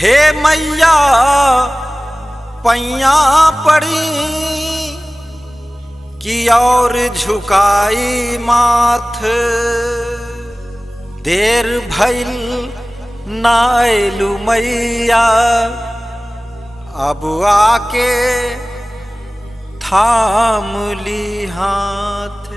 हे मैया पैया पड़ी कि और झुकाई माथ, देर भइल नाइलु मैया अब आके थाम ली हाथ।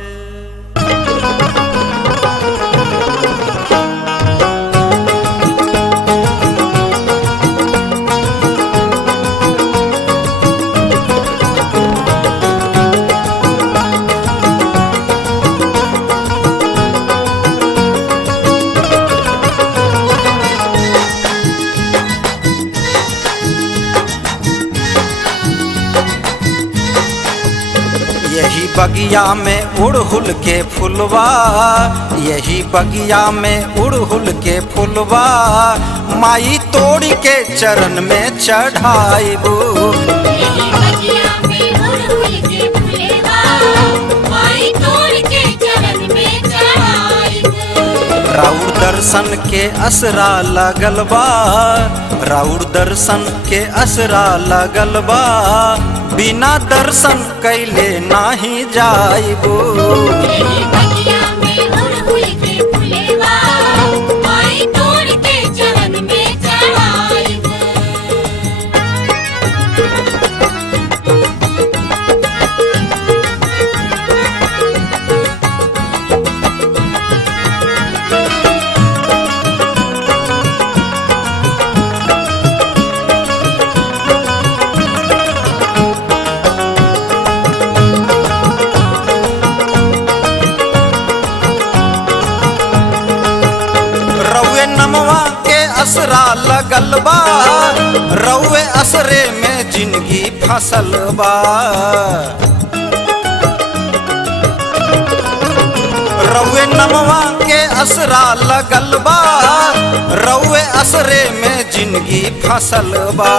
यही बगिया में उड़हुल के फुलवा, यही बगिया में उड़हुल के फुलवा, माई तोड़ के चरण में चढ़ाइबू। यही बगिया में उड़हुल के फुलवा, माई तोड़ के चरण में चढ़ाइबू। राउर दर्शन के असरा लगल बा, राउर दर्शन के असरा लगल बा, बिना दर्शन कैले नाही जाइबो। यही बगिया में उड़हुल के फुलवा, माई तोड़ के चरण में चढ़ाइबू। नमवा के असरा लगल बा, रउए असरे में जिंदगी फसल बा। रउए नमवा के असरा लगल बा, रउए असरे में जिंदगी फसल बा।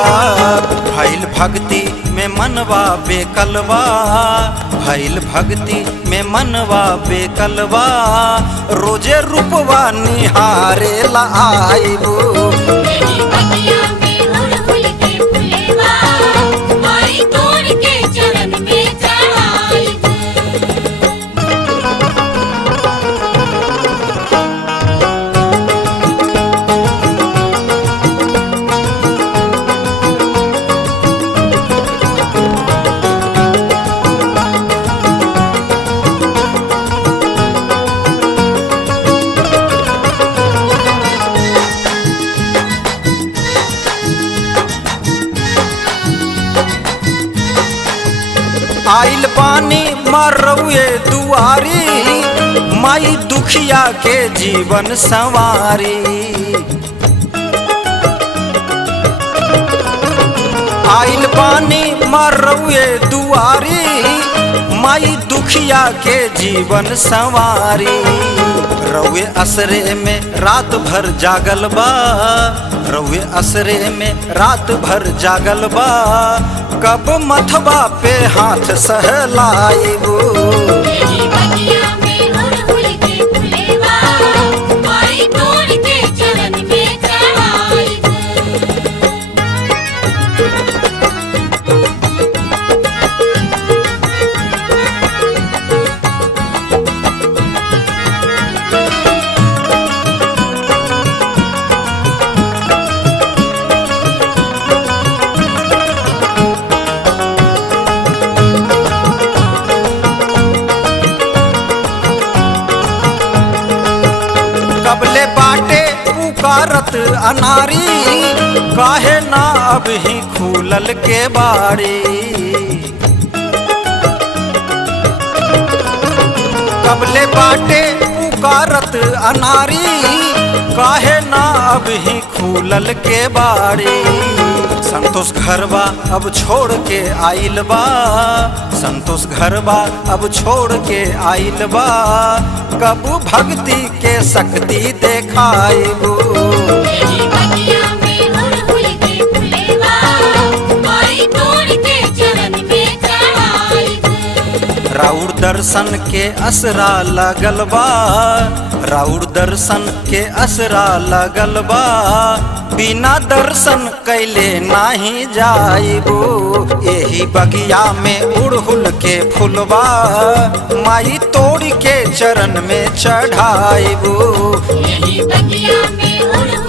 भइल भक्ति में मनवा बेकलवा, भइल भक्ति में मनवा बेकलवा, रोजे रूपवा निहारे ला आइबू। यही बगिया में उड़हुल के फुलवा, माई तोड़ के चरण में चढ़ाइबू। आइल पानी मरउए दुआरी, माई दुखिया के जीवन संवारी। आइल पानी मरउए दुआरी, माई दुखिया के जीवन संवारी। रउए असरे में रात भर जागल बा, रउए असरे में रात भर जागल बा, कब मथबा पे हाथ सहलाइबू। यही बगिया में उड़हुल के फुलवा, माई तोड़ के चरण में चढ़ाइबू। कबले बाटे पुकारत अनारी, काहे ना अब ही खुलल के बाड़ी। कबले बाटे पुकारत अनारी, काहे ना अब ही खुलल के बाड़ी। संतोष घरबा अब छोड़ के आइल बा, संतोष घरबा अब छोड़ के आइल बा, कब भक्ति के शक्ति देखाइबू। यही बगिया में उड़हुल के फुलवा, माई तोड़ के चरण में चढ़ाइबू। राउर दर्शन के असरा लगल बा, राउर दर्शन के असरा लगल बा, बिना दर्शन कैले नाही जाइबू। एही बगिया में उड़हुल के फुलवा माई तोड़ के चरण में चढ़ाइबू। यही बगिया में उड़हुल